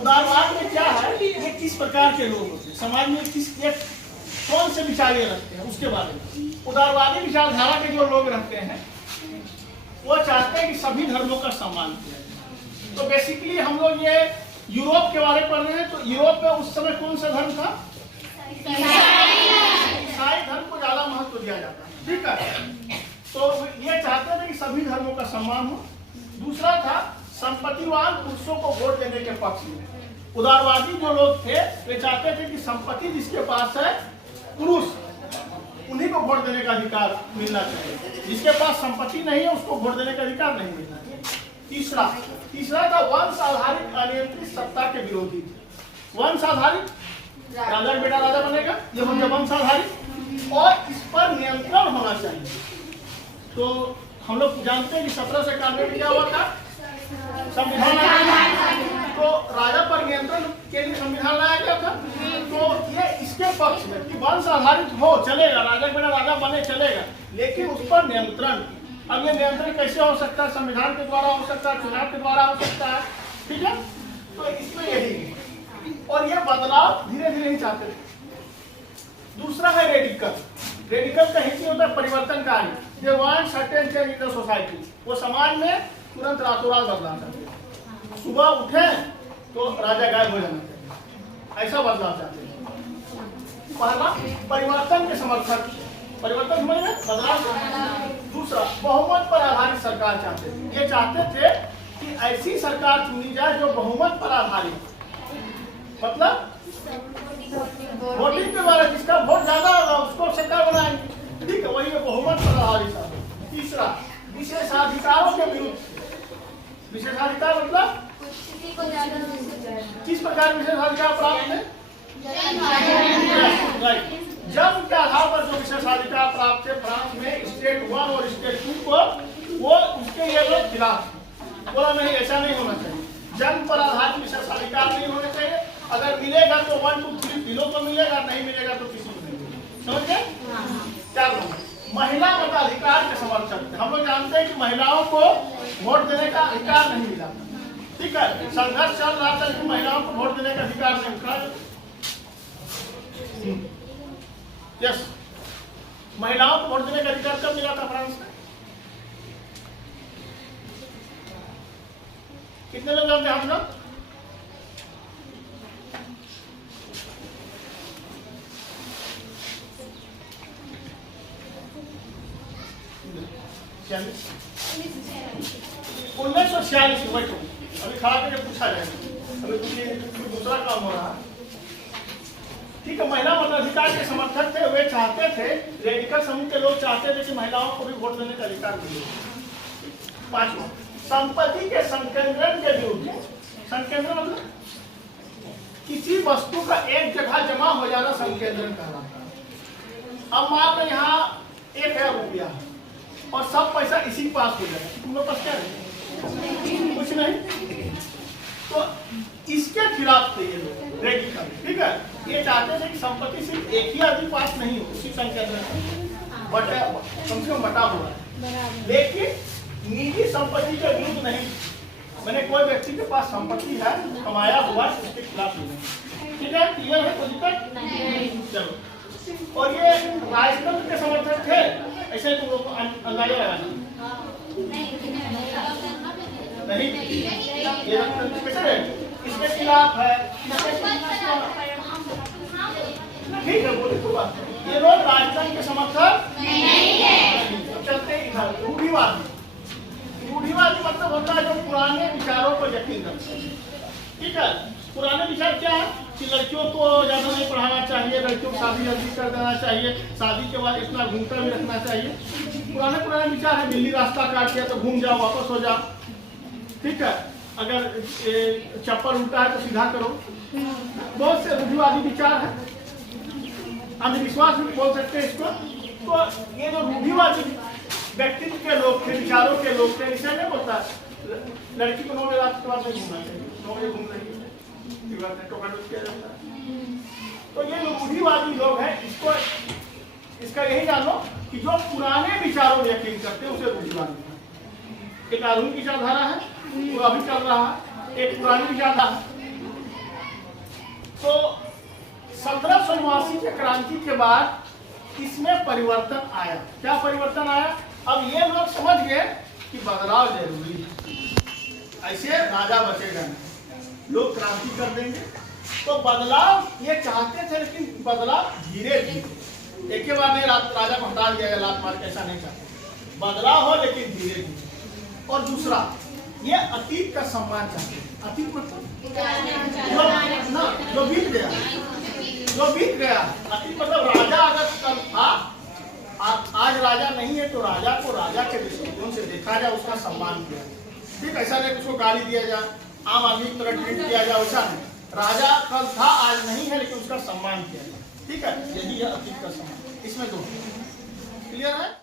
उदारवाद में क्या है, ये किस प्रकार के लोग होते हैं समाज में, कौन से विचार रखते हैं उसके बारे में। उदारवादी विचारधारा के जो लोग रहते हैं वो चाहते हैं कि सभी धर्मों का सम्मान किया जाए। तो बेसिकली हम लोग ये यूरोप के बारे में पढ़ रहे हैं, तो यूरोप में उस समय कौन सा धर्म था? ईसाई धर्म को ज्यादा महत्व दिया जाता है। ठीक है, तो ये चाहते थे कि सभी धर्मों का सम्मान हो। दूसरा था संपत्तिवान पुरुषों को वोट देने के पक्ष में। उदारवादी जो लोग थे वे चाहते थे कि संपत्ति जिसके पास है पुरुष, उन्हीं को वोट देने का अधिकार मिलना चाहिए, जिसके पास संपत्ति नहीं है उसको वोट देने का अधिकार नहीं मिलना चाहिए। तीसरा था वंश आधारित अनियंत्रित सत्ता के विरोधी थे। वंश आधारित, राजा बेटा राजा बनेगा, ये हो गया वंश आधारित, और इस पर नियंत्रण होना चाहिए। तो हम लोग जानते हैं कि 1791 में क्या हुआ था, संविधान आया। तो राजा पर नियंत्रण के लिए संविधान लाया गया था। तो ये इसके पक्ष में कि वंश आधारित हो चलेगा, राजा बेटा राजा बने चलेगा, लेकिन उस पर नियंत्रण। अब ये नियंत्रण कैसे हो सकता है? संविधान के द्वारा हो सकता है, चुनाव के द्वारा हो सकता है। ठीक है, तो इसमें यही, और ये बदलाव धीरे धीरे ही चाहते थे। दूसरा है रेडिकल। रेडिकल का हिस्सा होता है परिवर्तनकारी, जो want certain change in the society. वो समाज में तुरंत रातों रात बदलाव चाहते हैं। सुबह उठे तो राजा गायब हो जाना चाहिए, ऐसा बदलाव चाहते हैं। पहला परिवर्तन के समर्थक, परिवर्तन समझ, बदलाव। दूसरा बहुमत पर आधारित सरकार चाहते थे। ये चाहते थे कि ऐसी सरकार चुनी जाए जो बहुमत पर आधारित, मतलब वोटिंग के द्वारा जिसका वोट ज्यादा होगा उसको सरकार बनाएंगे। ठीक है, वही बहुमत पर आधारित है। तीसरा विशेषाधिकारों के विरुद्ध। विशेषाधिकार मतलब किस प्रकार विशेषाधिकार प्राप्त है? जन्म के आधार पर जो विशेषाधिकार प्राप्त है फ्रांस में स्टेट 1 और स्टेट 2 को, वो उसके ये लोग खिलाफ बोला नहीं, ऐसा नहीं होना चाहिए। जन्म पर आधारित विशेषाधिकार नहीं होने चाहिए। अगर मिलेगा तो 1, 2, 3 तीनों को मिलेगा, नहीं मिलेगा तो किसी को नहीं मिलेगा। समझ गए? क्या महिला मताधिकार के समर्थक थे। हम लोग जानते हैं कि महिलाओं को वोट देने का अधिकार नहीं मिला। ठीक है, संघर्ष चल रहा था कि महिलाओं को वोट देने का अधिकार नहीं मिला। यस, महिलाओं को वोट देने का अधिकार कब मिला था फ्रांस में? कितने लोग जानते हैं? हम लोग 1946 में बैठो, अभी खड़ा करके पूछा जाएगा, अभी दूसरा काम हो रहा। ठीक है, महिला मताधिकार के समर्थक थे। वे चाहते थे, रेडिकल समूह के लोग चाहते थे कि महिलाओं को भी वोट देने का अधिकार मिले। पांचवा, संपत्ति के संकेंद्रण के विरुद्ध। संकेंद्रण मतलब किसी वस्तु का एक जगह जमा हो जाना संकेंद्रण कहलाता है। अब मान लो यहाँ 1000 रुपया और सब पैसा इसी के पास हो जाए, तुम लोग पास क्या है? कुछ नहीं। तो इसके खिलाफ थे ये लोग रेडिकल। ठीक है, ये चाहते थे कि संपत्ति सिर्फ एक ही आदमी पास नहीं हो, उसी संकेंद्रण बटा, कम से कम बटा हुआ है, लेकिन निजी संपत्ति के विरुद्ध नहीं। मैंने कोई व्यक्ति के पास संपत्ति है, कमाया हुआ, उसके खिलाफ नहीं। ठीक है, क्लियर है? कोई दिक्कत नहीं। चलो, और ये राजतंत्र के समर्थक थे, ऐसे तुम लोग को अंदाजा लगाना नहीं। ये इसके खिलाफ है, ठीक है, बोले तो बात। ये लोग राजतंत्र के समर्थक नहीं है। चलते इधर रूढ़िवादी। रूढ़िवादी मतलब होता है जो पुराने विचारों पर यकीन रखते हैं। ठीक है, पुराने विचार क्या है कि लड़कियों को ज्यादा नहीं पढ़ाना चाहिए, लड़कियों को शादी जल्दी कर देना चाहिए, शादी के बाद इतना घूमता भी रखना चाहिए। पुराने विचार है, बिल्ली रास्ता काट दिया तो घूम जाओ, वापस हो जाओ। ठीक है, अगर चप्पल उल्टा है तो सीधा करो। बहुत से रूढ़िवादी विचार है, अंधविश्वास भी बोल सकते हैं इसको। तो ये जो रूढ़िवादी व्यक्तित्व के लोग थे, विचारों के लोग थे, इसे नहीं बोलता लड़की को 9 बजे रात के बाद नहीं घूमना चाहिए, 9 बजे घूम रही है, किया जाता है। तो ये रूढ़िवादी लोग हैं। इसका यही जानो कि जो पुराने विचारों में यकीन करते हैं उसे रूढ़िवादी है। एक आधुनिक विचारधारा है, वो अभी चल रहा है, एक पुरानी विचारधारा। तो 1789 के क्रांति के बाद इसमें परिवर्तन आया। क्या परिवर्तन आया? अब ये लोग समझ गए कि बदलाव जरूरी है, ऐसे राजा बचेगा नहीं, लोग क्रांति कर देंगे। तो बदलाव ये चाहते थे, लेकिन बदलाव धीरे धीरे, एक ही बार नहीं राजा को हटा दिया गया लात मार के, ऐसा नहीं चाहते। बदलाव हो लेकिन धीरे धीरे। और दूसरा, ये अतीत का सम्मान चाहते हैं। अतीत मतलब जो बीत गया, जो बीत गया। अतीत मतलब राजा अगर कल था, आज राजा नहीं है, तो राजा को राजा के दृष्टिकोण से देखा जाए, उसका सम्मान किया जाए। ठीक, ऐसा नहीं उसको गाली दिया जाए, आम आदमी की तरह ट्रीट किया जाए, वैसा नहीं। राजा कल था, आज नहीं है, लेकिन उसका सम्मान किया जाए। ठीक है, यही है अतीत का सम्मान। इसमें दो क्लियर है।